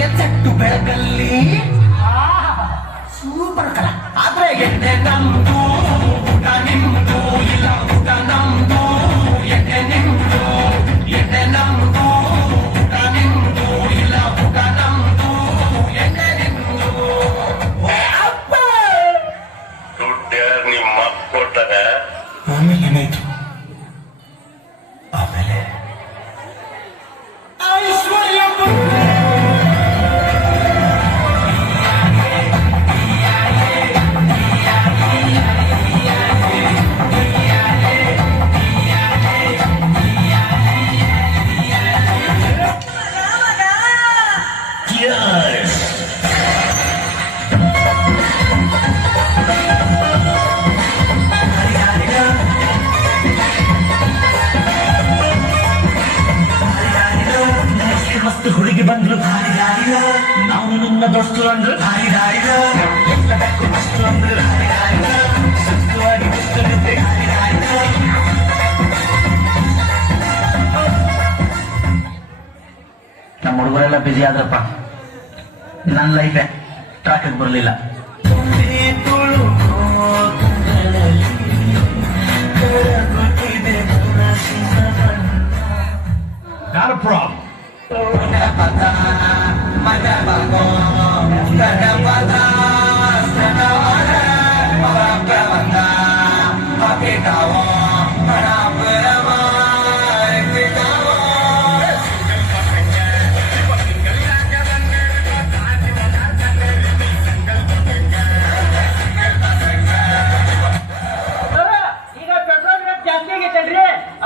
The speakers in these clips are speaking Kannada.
ಸೀರೆ ಚಟ್ಟು ಬೆಳಕಲ್ಲಿ ಸೂಪರ್ ಕಲ. ಆದ್ರೆ ಎಣ್ಣೆ ನಮ್ದು ಊಟ ನಿಮ್ದು, ಇಲ್ಲ ಊಟ ನಮ್ದು ಎಣ್ಣೆ ನಿಮ್ದು. ಎಣ್ಣೆ ನಮ್ದು ಊಟ ನಿಮ್ದು, ಇಲ್ಲ ಊಟ ನಮ್ದು ಎಣ್ಣೆ ನಿಮ್ದು. ದುಡ್ಡು ನಿಮ್ಮ ಕೊಟ್ಟರೆ ಆಮೇಲೆ ಏನಾಯ್ತು? ಆಮೇಲೆ ಐಶ್ವರ್ಯ ಮಸ್ತ್ ಹುಡುಗಿ ಬಂದ್ರು, ನಾವು ನಿನ್ನ ದೋಸ್ತು ಅಂದ್ರು, ಎಲ್ಲದಕ್ಕೂ ಅಷ್ಟು ಅಂದ್ರು, ಸುತ್ತುವಾಗಿ ಬಿಸ್ತರಿದ್ದೆ. ನಮ್ಮ ಹುಡುಗರೆಲ್ಲ ಬಿಜಿ ಆದ್ರಪ್ಪ, ನನ್ನ ಲೈಫೇ ಟ್ರಾಕಿಗೆ ಬರಲಿಲ್ಲ. Not a problem.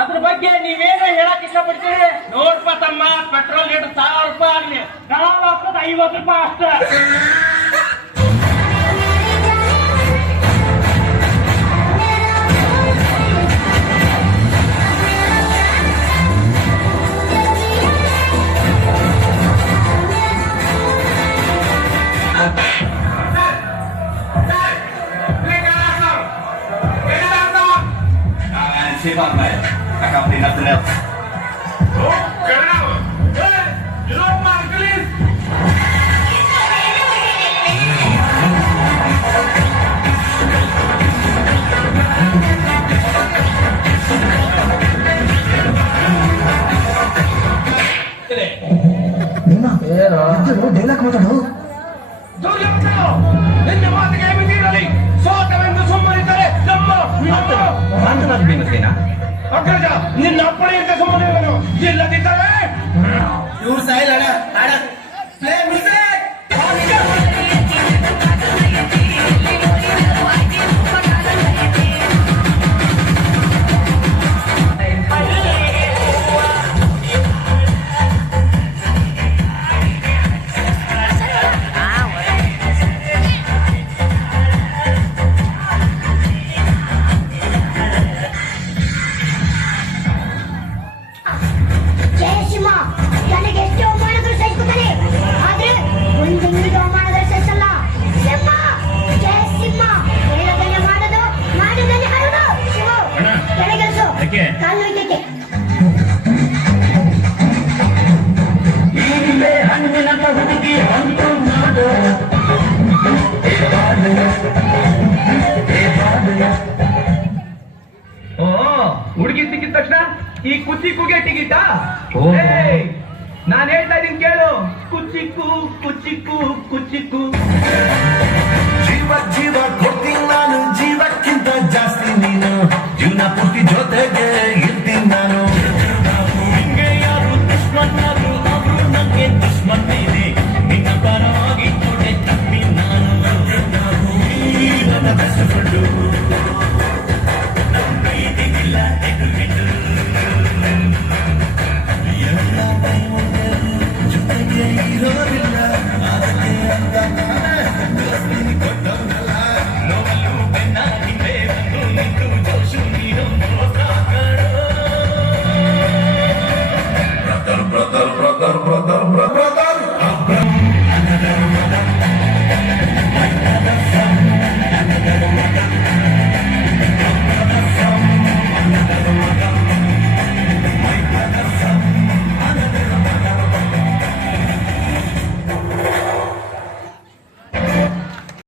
ಅದ್ರ ಬಗ್ಗೆ ನೀವೇನು ಹೇಳಕ್ ಇಷ್ಟಪಡ್ತೀರಿ? ನೋಡ್ಪ ತಮ್ಮ, ಪೆಟ್ರೋಲ್ ಲೀಟರ್ 1000 ರೂಪಾಯಿ ಆಗ್ಲಿ, ನಾವು ಹಾಕೋದು 50 ರೂಪಾಯಿ ಅಷ್ಟೇ. Kakak beri nothing else. Oh, kenapa? Hey, you know my please. Dialogue ಮಾತಾಡು. ನಿನ್ನ ಮಾತಿಗೆ ಬಿಟ್ಟಿರಲಿ, ಸೋತವೆಂದು ಸುಮ್ಮನಿದ್ದರೆ ನಮ್ಮ ಮಾತನಾಡಬೇಕೇನಾ? ಅಗ್ರಜ, ನಿನ್ನ ಅಪ್ಪಣೆಯಿಂದ ಸುಮ್ಮನೆ ಇಲ್ಲದಿದ್ದರೆ ಇವ್ರು ಸಾಯಿಲ್ ಅಡ ಅಡ ಪ್ಲೇ ಮ್ಯೂಸಿಕ್. ಹುಡುಗಿ ಸಿಕ್ಕಿದ ತಕ್ಷಣ ಈ ಕುಚ್ಚಿಕ್ಕುಗೆ ಟಿಕಿಟ? ನಾನು ಹೇಳ್ತಾ ಇದೀನಿ ಕೇಳು, ಕುಚ್ಚಿಕ್ಕು ಕುಚ್ಚಿಕ್ಕು ಕುಚ್ಚಿಕ್ಕು. ಜೀವ ಜೀವ ಕೊಡ್ತೀನಿ ನಾನು, ಜೀವಕ್ಕಿಂತ ಜಾಸ್ತಿ ನೀನು, ಜೀವನ ಪೂರ್ತಿ ಜೊತೆಗೆ ಇರ್ತೀನಿ ನಾನು. ನಿಂಗೆ ಯಾರು ದುಶ್ಮನ್ ಆದ್ರು ಅವರು ನನಗೆ ದುಶ್ಮನ್ ಇದೆ, ನಿನ್ನ ಪರವಾಗಿ ಕೊಡೆ ತಪ್ಪಿ ನಾನು. ನನ್ನ ಬೆಸ್ಟ್ ಫ್ರೆಂಡು